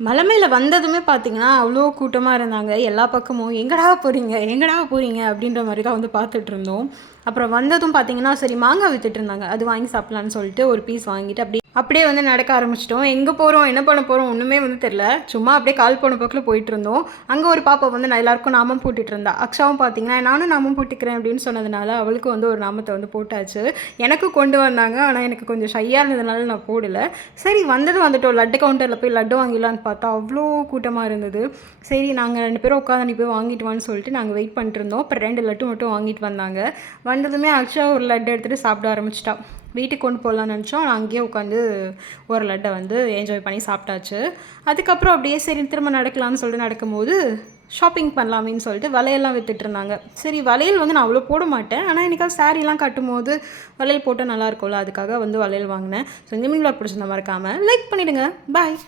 மலை மேல வந்ததுமே பார்த்தீங்கன்னா, அவ்ளோ கூட்டமா இருந்தாங்க. எல்லா பக்கமும் "எங்கடா போறீங்க? எங்கடா போறீங்க?" அப்படின்ற மாரி தான் வந்து பார்த்துட்ருந்தோம். அப்புறம் வந்ததும் பார்த்தீங்கன்னா, சரி மாங்காய் வித்துட்ருந்தாங்க. அது வாங்கி சாப்பிடலான்னு சொல்லிட்டு ஒரு பீஸ் வாங்கிட்டு அப்படியே வந்து நடக்க ஆரம்பிச்சுட்டோம். எங்கே போறோம்? என்ன பண்ண போறோம்? ஒண்ணுமே வந்து தெரியல. சும்மா அப்படியே கால் போன போக்குல போயிட்டுருந்தோம். அங்க ஒரு பாப்பா வந்து நான் எல்லாருக்கும் நாமம் போட்டுட்டு இருந்தா. அக்ஷாவும் பார்த்தீங்கன்னா, நானும் நாமம் போட்டுக்கிறேன் அப்படின்னு சொன்னதுனால, அவளுக்கும் வந்து ஒரு நாமத்த வந்து போட்டாச்சு. எனக்கும் கொண்டு வந்தாங்க. ஆனா எனக்கு கொஞ்சம் ஷையா இருந்ததுனால நான் போடல. சரி வந்ததும் வந்துட்டோம். லட்டு கவுண்டர்ல போய் லட்டு வாங்கிடலான்னு பார்த்தா, அவ்ளோ கூட்டமா இருந்தது. சரி நாங்க 2 பேரும் உட்காந்து "நீ போய் வாங்கிட்டு வான்னு" சொல்லிட்டு நாங்க வெயிட் பண்ணிட்டுருந்தோம். அப்புறம் 2 லட்டு மட்டும் வாங்கிட்டு வந்தாங்க. வந்ததுமே அக்ஷா ஒரு லட்டு எடுத்துட்டு சாப்பிட ஆரம்பிச்சுட்டா. வீட்டுக்கு கொண்டு போகலான்னு நினச்சோம். ஆனால் அங்கேயே உட்காந்து ஒரு லட்டை வந்து என்ஜாய் பண்ணி சாப்பிட்டாச்சு. அதுக்கப்புறம் அப்படியே சரி திரும்ப நடக்கலாம்னு சொல்லிட்டு நடக்கும்போது, ஷாப்பிங் பண்ணலாமேன்னு சொல்லிட்டு வளையல்லாம் வித்துட்ருந்தாங்க. சரி வளையல் வந்து நான் அவ்வளோ போட மாட்டேன். ஆனால் என்னைக்காவது சாரீலாம் கட்டும்போது வளையல் போட்டால் நல்லாயிருக்கும்ல. அதுக்காக வந்து வளையல் வாங்கினேன். ஸோ இந்த வீடியோ பிடிச்சிருந்தா மறக்காமல் லைக் பண்ணிவிடுங்க. பாய்.